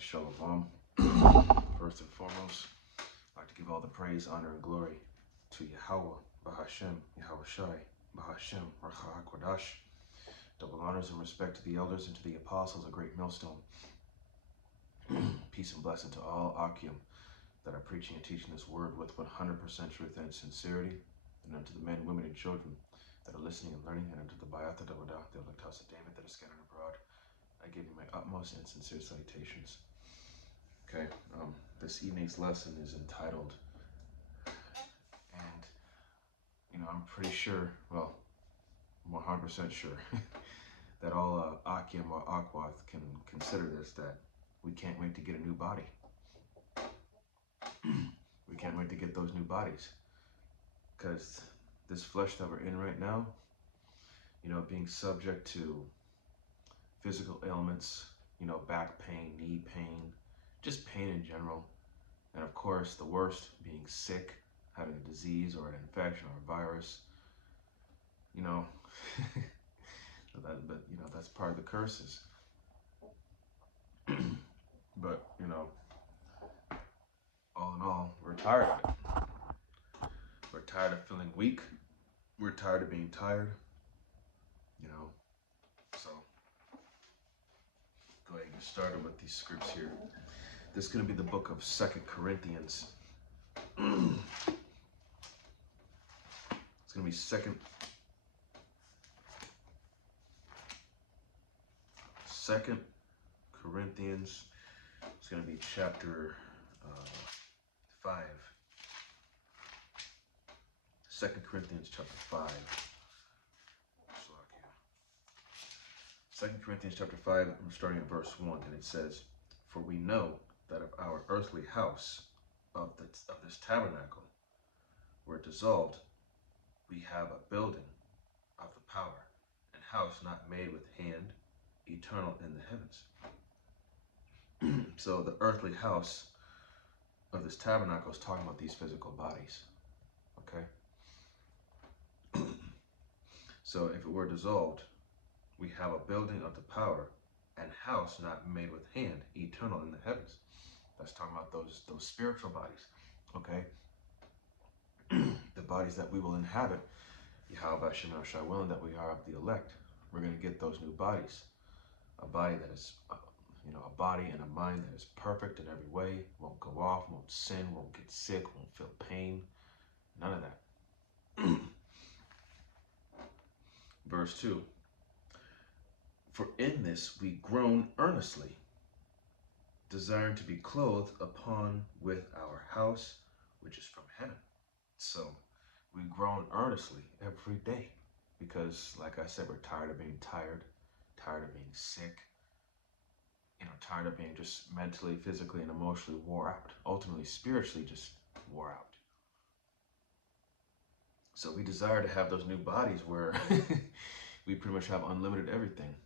Alright, Shalom. First and foremost, I'd like to give all the praise, honor, and glory to Yahweh, Bahashem, Yahweh Shai, Bahashem, Racha HaKodash. Double honors and respect to the elders and to the apostles, a great millstone. Peace and blessing to all Akim that are preaching and teaching this word with 100% truth and sincerity, and unto the men, women, and children that are listening and learning, and unto the Bayatha Dawada, the rataza David that are scattered abroad. I give you my utmost and sincere salutations. Okay, this evening's lesson is entitled, and I'm pretty sure, well, I'm 100% sure that all Akim or Akwath can consider this, that we can't wait to get a new body. We can't wait to get those new bodies, because this flesh that we're in right now, being subject to physical ailments, back pain, knee pain, just pain in general. And of course, the worst, being sick, having a disease or an infection or a virus, that's part of the curses. But, all in all, we're tired of it. We're tired of feeling weak. We're tired of being tired, so go ahead and get started with these scripts here. This is going to be the book of 2 Corinthians. It's going to be 2 Corinthians. It's going to be chapter 5. 2 Corinthians chapter 5. 2 Corinthians chapter 5, I'm starting at verse 1, and it says, "For we know that if our earthly house of this tabernacle were dissolved, we have a building of the power, and house not made with hand, eternal in the heavens." So the earthly house of this tabernacle is talking about these physical bodies, okay? So if it were dissolved, we have a building of the power and house not made with hand, eternal in the heavens. That's talking about those spiritual bodies, okay? The bodies that we will inhabit, Yahweh Shem Shai willing, that we are of the elect. We're going to get those new bodies. A body that is, a body and a mind that is perfect in every way, won't go off, won't sin, won't get sick, won't feel pain, none of that. Verse 2, "For in this we groan earnestly, desiring to be clothed upon with our house, which is from heaven." So we groan earnestly every day because, like I said, we're tired of being tired of being sick, tired of being just mentally, physically, and emotionally wore out. Ultimately, spiritually, just wore out. So we desire to have those new bodies where we pretty much have unlimited everything.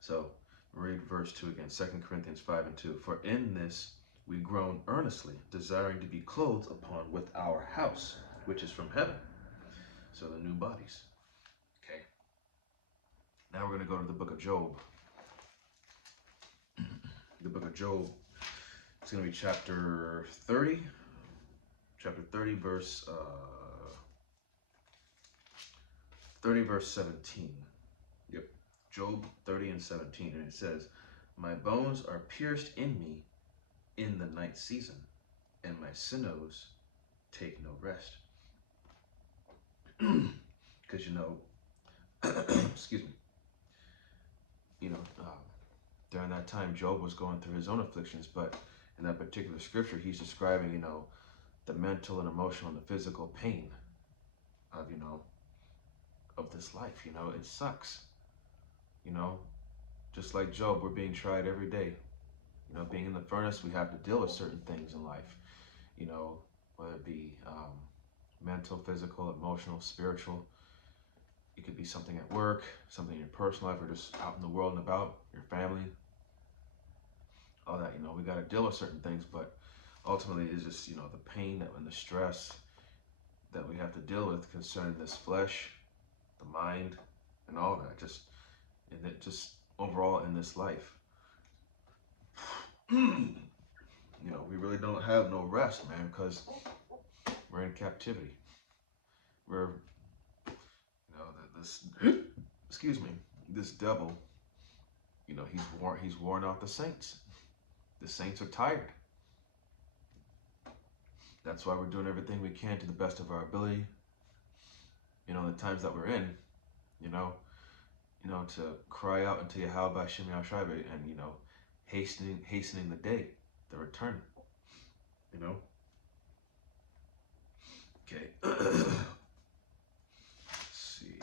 So read verse 2 again, 2 Corinthians 5 and 2. "For in this we groan earnestly, desiring to be clothed upon with our house, which is from heaven." So the new bodies. Okay. Now we're going to go to the book of Job. The book of Job. It's going to be chapter 30. Chapter 30, verse 17. Yep. Job 30 and 17. And it says, "My bones are pierced in me in the night season, and my sinews take no rest." Because, excuse me, during that time, Job was going through his own afflictions, but in that particular scripture, he's describing, the mental and emotional and the physical pain of, of this life. It sucks. Just like Job, we're being tried every day. Being in the furnace, we have to deal with certain things in life, whether it be mental, physical, emotional, spiritual. It could be something at work, something in your personal life, or just out in the world and about, your family, all that. We got to deal with certain things, but ultimately it's just, the pain and the stress that we have to deal with concerning this flesh, the mind, and all that. Just and that just overall in this life, you know, we really don't have no rest, man, because we're in captivity. We're, you know, this, excuse me, this devil, you know, he's worn out the saints. The saints are tired. That's why we're doing everything we can to the best of our ability. You know, the times that we're in, you know, to cry out unto Yahweh Shem Yahshua, and hastening the day, the return. You know. Okay. Let's see.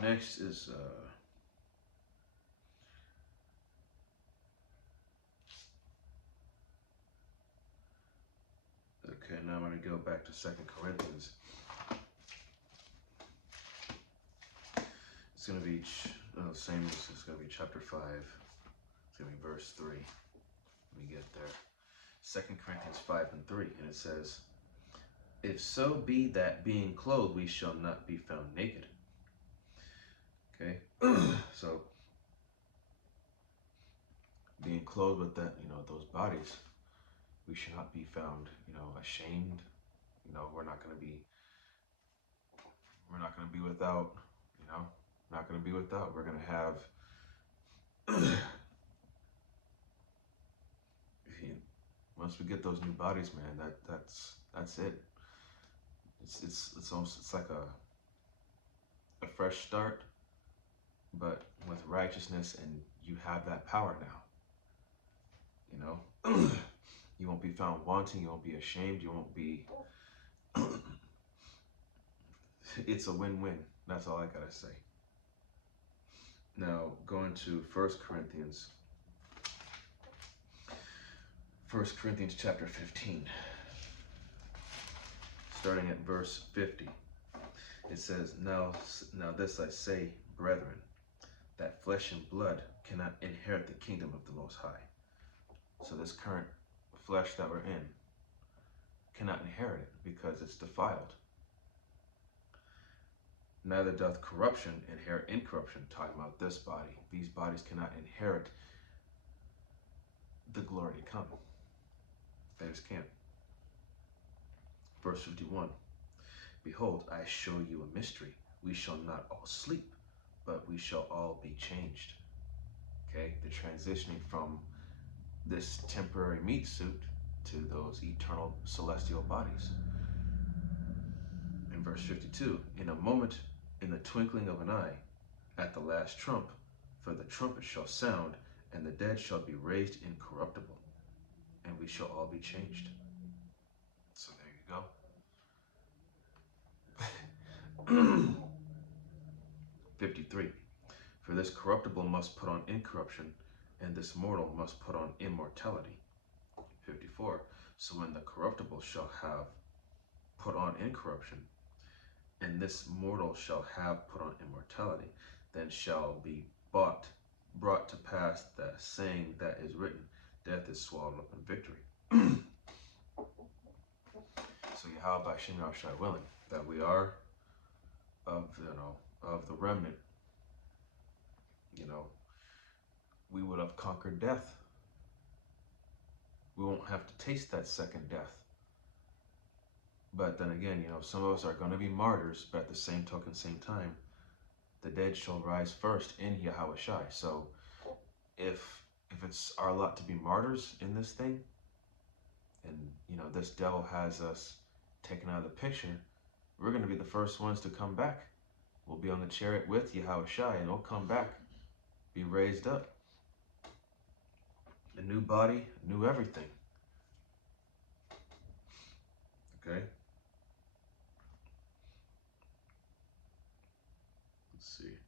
Next is okay. Now I'm going to go back to 2 Corinthians. It's going to be same as it's going to be chapter 5. It's going to be verse 3. Let me get there. 2 Corinthians 5 and 3, and it says, "If so be that being clothed we shall not be found naked." Okay, so being clothed with that, those bodies, we should not be found, ashamed. We're not going to be without, not going to be without. We're going to have, once we get those new bodies, man, that's it. It's almost, it's like a fresh start, but with righteousness, and you have that power now. You won't be found wanting. You won't be ashamed. You won't be. It's a win-win. That's all I gotta say. Now, going to 1 Corinthians chapter 15, starting at verse 50. It says, now this I say, brethren, that flesh and blood cannot inherit the kingdom of the Most High. So this current flesh that we're in cannot inherit it because it's defiled. Neither doth corruption inherit incorruption. Talking about this body. These bodies cannot inherit the glory to come. They just can't. Verse 51. Behold, I show you a mystery. We shall not all sleep, but we shall all be changed. Okay, the transitioning from this temporary meat suit to those eternal celestial bodies. In verse 52, in a moment, in the twinkling of an eye, at the last trump, for the trumpet shall sound, and the dead shall be raised incorruptible, and we shall all be changed. So there you go. 53, for this corruptible must put on incorruption, and this mortal must put on immortality. 54, so when the corruptible shall have put on incorruption, and this mortal shall have put on immortality, then shall be brought to pass that saying that is written, death is swallowed up in victory. So Yahweh Shem Yahshua willing, that we are of the remnant, we would have conquered death. We won't have to taste that second death. But then again, some of us are going to be martyrs, but at the same token, same time, the dead shall rise first in Yahweh Shai. So if it's our lot to be martyrs in this thing, and this devil has us taken out of the picture, we're going to be the first ones to come back. We'll be on the chariot with Yahweh Shai, and we'll come back, be raised up. A new body, new everything. Okay? Let's see.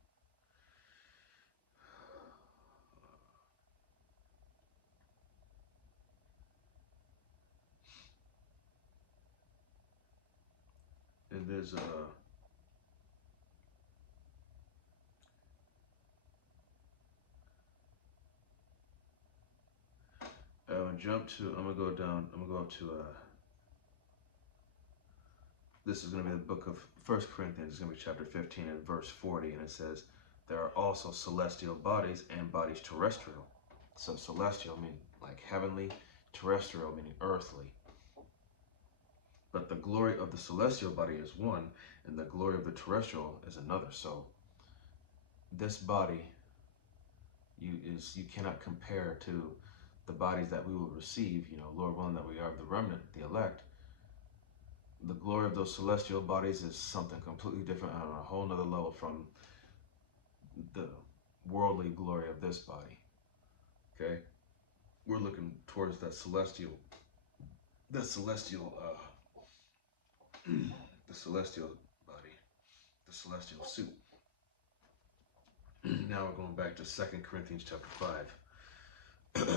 And there's I'm gonna go up to This is going to be the book of 1 Corinthians. It's going to be chapter 15 and verse 40. And it says, there are also celestial bodies and bodies terrestrial. So celestial meaning like heavenly, terrestrial meaning earthly. But the glory of the celestial body is one, and the glory of the terrestrial is another. So this body you cannot compare to the bodies that we will receive, Lord willing, that we are the remnant, the elect. The glory of those celestial bodies is something completely different on a whole nother level from the worldly glory of this body. Okay? We're looking towards that celestial the celestial body, the celestial suit. Now we're going back to 2 Corinthians chapter 5.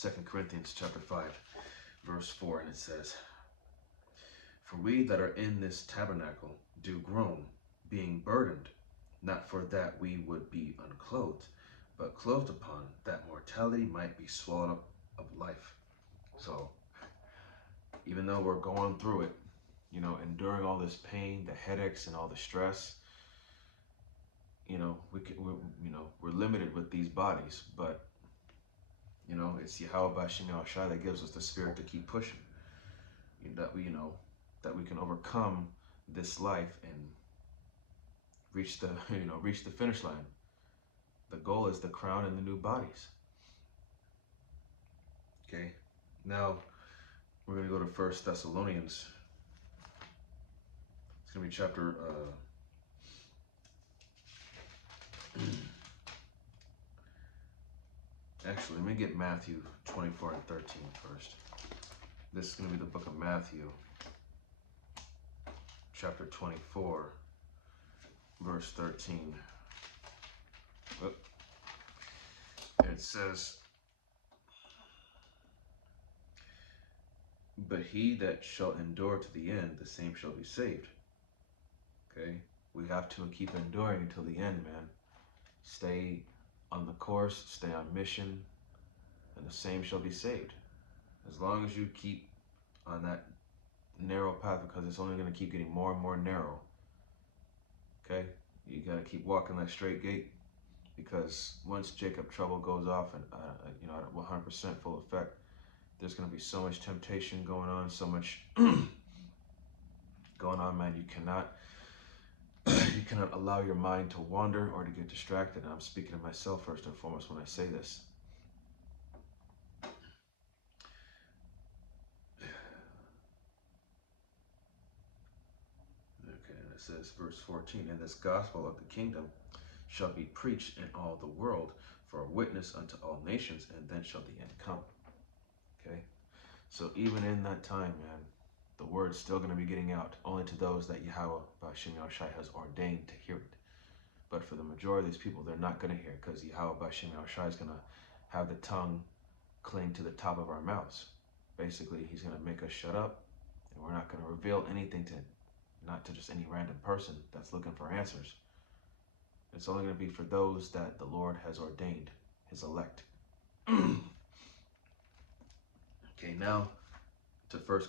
2 Corinthians chapter 5, verse 4, and it says, for we that are in this tabernacle do groan, being burdened, not for that we would be unclothed, but clothed upon, that mortality might be swallowed up of life. So, even though we're going through it, enduring all this pain, the headaches, and all the stress, we're limited with these bodies, but it's Yahweh Bashim Shai that gives us the spirit to keep pushing. That we can overcome this life and reach the reach the finish line. The goal is the crown and the new bodies. Okay, now we're going to go to 1 Thessalonians. It's going to be chapter actually, let me get Matthew 24 and 13 first. This is going to be the book of Matthew, chapter 24, verse 13. And it says, but he that shall endure to the end, the same shall be saved. Okay? We have to keep enduring until the end, man. Stay on the course, stay on mission, and the same shall be saved. As long as you keep on that narrow path, because it's only going to keep getting more and more narrow. Okay? You got to keep walking that straight gate, because once Jacob trouble goes off and at 100% full effect, there's going to be so much temptation going on, so much going on, man. You cannot allow your mind to wander or to get distracted. And I'm speaking to myself first and foremost when I say this. Okay, and it says, verse 14, and this gospel of the kingdom shall be preached in all the world for a witness unto all nations, and then shall the end come. Okay, so even in that time, man, the word's still going to be getting out, only to those that Yahweh Bashim Shai has ordained to hear it. But for the majority of these people, they're not going to hear it, because Yahweh Bashim Shai is going to have the tongue cling to the top of our mouths. Basically, he's going to make us shut up, and we're not going to reveal anything not to just any random person that's looking for answers. It's only going to be for those that the Lord has ordained, his elect. Okay, now to 1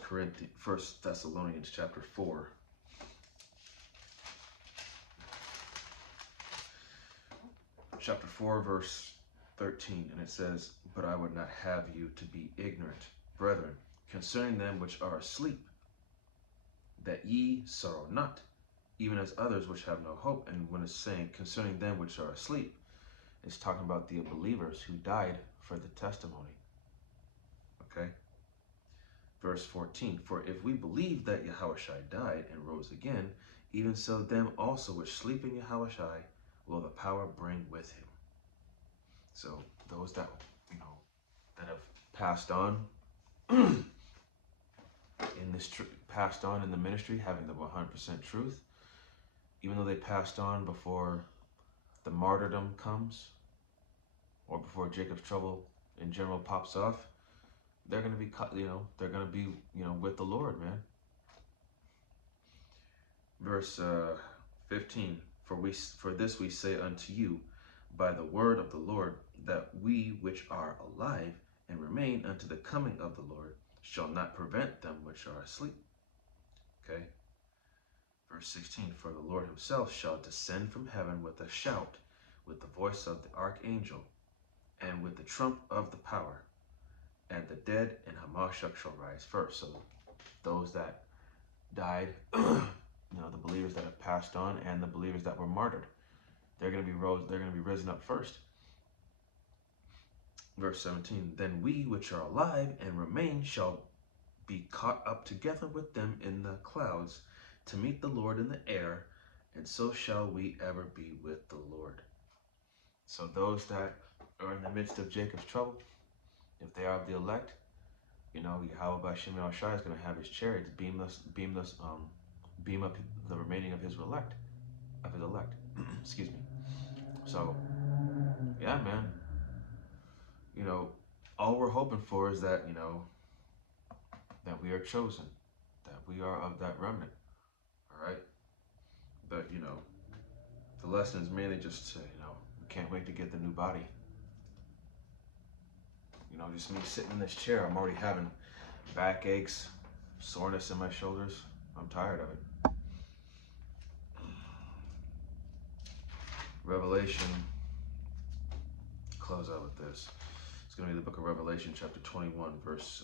Thessalonians chapter 4. Chapter 4, verse 13, and it says, but I would not have you to be ignorant, brethren, concerning them which are asleep, that ye sorrow not, even as others which have no hope. And when it's saying concerning them which are asleep, it's talking about the believers who died for the testimony. Okay? Verse 14, for if we believe that Yahushua died and rose again, even so them also which sleep in Yahushua will the power bring with him. So those that, that have passed on passed on in the ministry, having the 100% truth, even though they passed on before the martyrdom comes, or before Jacob's trouble in general pops off, they're going to be, they're going to be, with the Lord, man. Verse 15, for this we say unto you by the word of the Lord, that we which are alive and remain unto the coming of the Lord shall not prevent them which are asleep. Okay. Verse 16, for the Lord himself shall descend from heaven with a shout, with the voice of the archangel, and with the trump of the power, and the dead in Hammashach shall rise first. So those that died, the believers that have passed on, and the believers that were martyred, they're going to be risen up first. Verse 17, then we which are alive and remain shall be caught up together with them in the clouds to meet the Lord in the air, and so shall we ever be with the Lord. So those that are in the midst of Jacob's trouble, if they are of the elect, Yahweh B'Shem Yahushai is going to have his chariots beam up the remaining of his elect. Excuse me. So, yeah, man. All we're hoping for is that, that we are chosen, that we are of that remnant. All right. But, the lesson is mainly just to, we can't wait to get the new body. Just me sitting in this chair, I'm already having back aches, soreness in my shoulders. I'm tired of it. Revelation, close out with this. It's going to be the book of Revelation, chapter 21, verse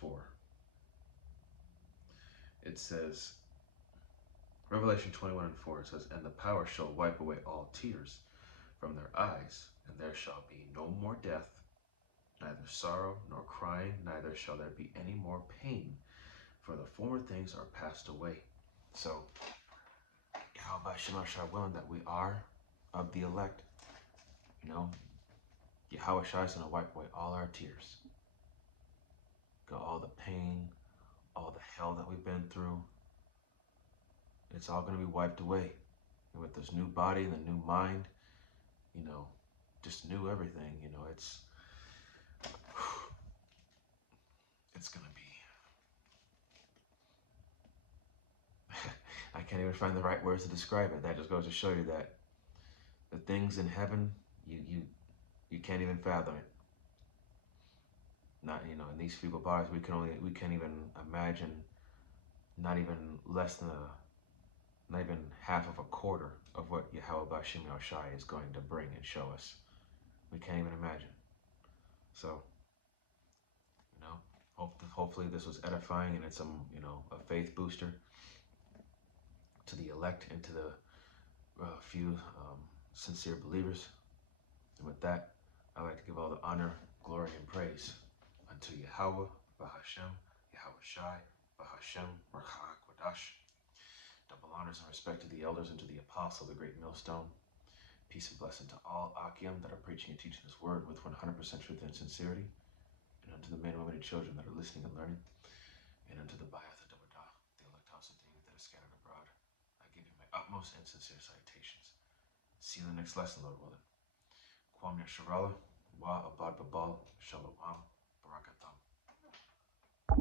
4. It says, Revelation 21 and 4, it says, and the power shall wipe away all tears from their eyes, and there shall be no more death, neither sorrow nor crying, neither shall there be any more pain, for the former things are passed away. So, Yahweh B'Shem Yahushai willing that we are of the elect, Yahweh Shai is going to wipe away all our tears. All the pain, all the hell that we've been through, it's all going to be wiped away. And with this new body and the new mind, just new everything, it's going to be, I can't even find the right words to describe it. That just goes to show you that the things in heaven, you can't even fathom it. Not, in these feeble bodies, we can't even imagine, not even half of a quarter of what Yahweh B'Shem Yahushai is going to bring and show us. We can't even imagine. So, hopefully this was edifying and it's a faith booster to the elect and to the few sincere believers. And with that, I'd like to give all the honor, glory, and praise unto Yahweh, B'Hashem, Yahweh Shai, B'Hashem, Rachak, Wadash. Double honors and respect to the elders and to the apostle, the great millstone. Peace and blessing to all Akim that are preaching and teaching this word with 100% truth and sincerity. And unto the men, women, and children that are listening and learning. And unto the Bayath of Dawadah, the elect house of David that is scattered abroad. I give you my utmost and sincere salutations. See you in the next lesson, Lord willing. Kwam Yasharallah, Wa Abad Babal, Shalom, Barakatam.